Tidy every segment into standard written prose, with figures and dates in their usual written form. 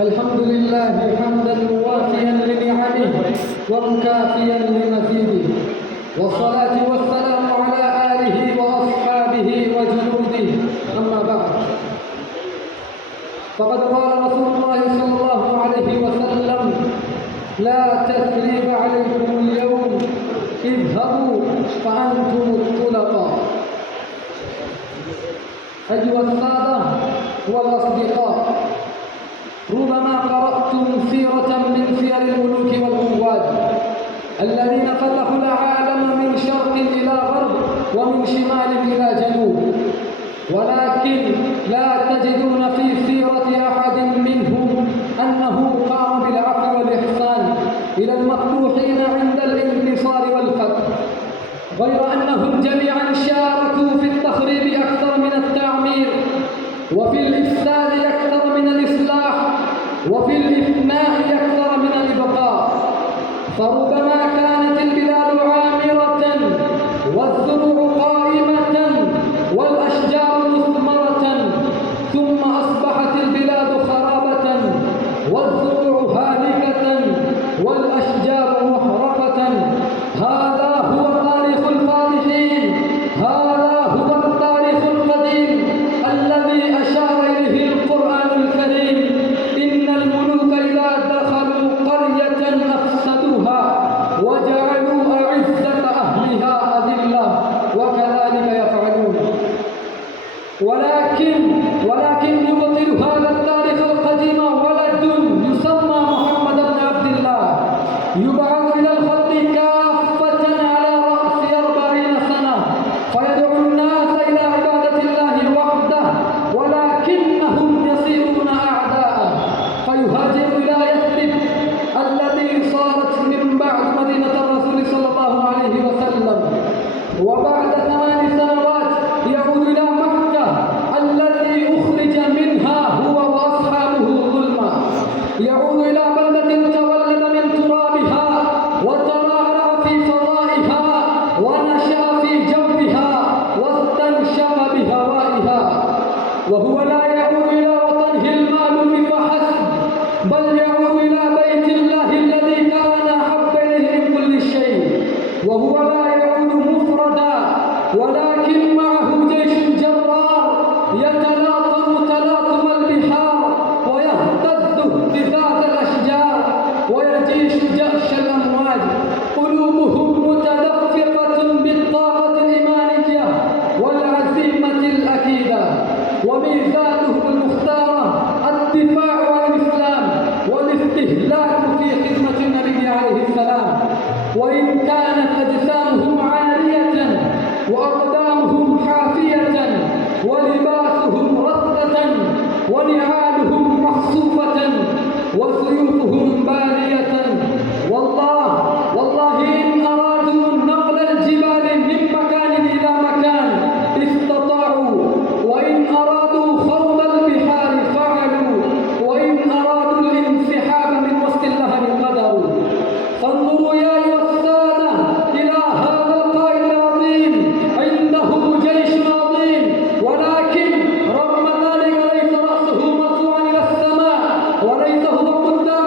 الحمد لله حمدا موافيا لنعمه ومكافيا لمزيده، والصلاة والسلام على آله وأصحابه وجنوده. أما بعد، فقد قال رسول الله صلى الله عليه وسلم: لا تثريب عليكم اليوم، اذهبوا فأنتم الطلقاء. أيها السادة والأصدقاء، ربما قرأتم سيرة من سير الملوك والقواد الذين فتحوا العالم من شرق إلى غرب ومن شمال إلى جنوب، ولكن لا تجدون في سيرة أحد منهم أنه قام بالعفو والإحسان إلى المقبوحين عند الانتصار والفتح، غير أنهم جميعا شاركوا في التخريب أكثر من التعمير، وفي الإفساد أكثر من الإصلاح، وفي الإفناء أكثر من الإبقاء. فربما كانت البلاد عامرة والزروع قائمة والأشجار مثمرة، ثم أصبحت البلاد خرابة والزروع هالكة والأشجار محرقة. هذا هو تاريخ الفاتحين، هذا هو التاريخ القديم الذي أشار إليه القرآن الكريم: إن الملوك إذا دخلوا قرية أفسدوها وجعلوا أعزة أهلها أذلة، وكذلك يفعلون. ولكن يبطل هذا التاريخ القديم ولد يسمى محمد بن عبد الله، يبعث إلى الخلق كافة على رأس 40 سنة، فيدعو الناس إلى عبادة الله وحده، ولكنهم يصيرون أعداء، فيهاجر إلى يثرب التي صارت من بعد مدينة الرسول صلى الله عليه وسلم، وبعد 8 سنوات يعود إلى مكة التي أخرج منها هو وأصحابه ظلما، يعود إلى بلدة تولد من ترابها وترعرع في فضائها ونشأ في جوها واستنشق بهوائها، وهو لا يعود إلى وطنه المألوف فحسب، بل يعود إلى بيت الله الذي كان أحب إليه من كل شيء، وهو لا يعود مفردا، ولكن معه جيش جرار يتلاطم تلاطم البحار ويهتز اهتزاز الأشجار ويجيش جأش الأمواج، قلوبهم متدفقة بالطاقة الإيمانية والعزيمة الأكيدة، وميزانهم المختارة الدفاع عن الإسلام والاستهلاك في خدمة النبي عليه السلام. وإن كانت أجسامهم عارية وأقدامهم حافية ولباسهم رثة ونعالهم مخصوفة وسيوفهم بالية، والله إن أرادوا نقل الجبال من مكان إلى مكان استطاعوا، وإن أرادوا خوض البحار فعلوا، وإن أرادوا الانسحاب من وسط اللهب قدروا. فانظروا يا أيها السادة إلى هذا القائد العظيم، عنده جيش عظيم، ولكن رغم ذلك ليس رأسه مرفوعا إلى السماء، وليس هو قدام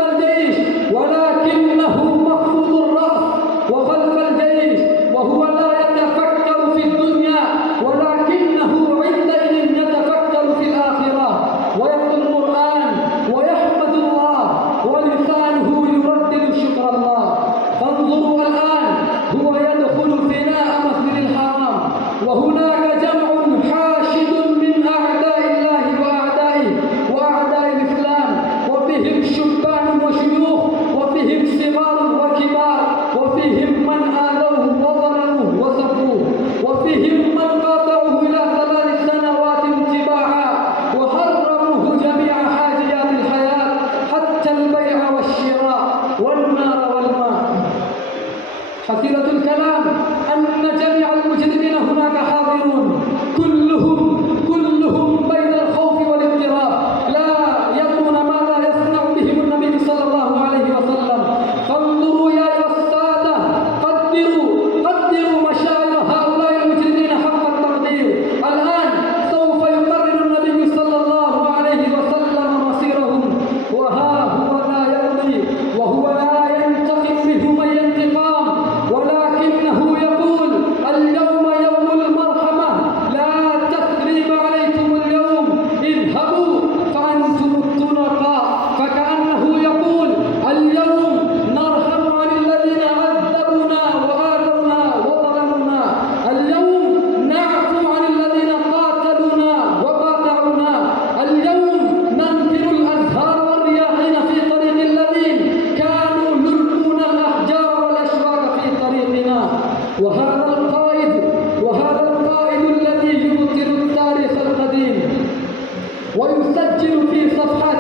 ويسجل في صفحات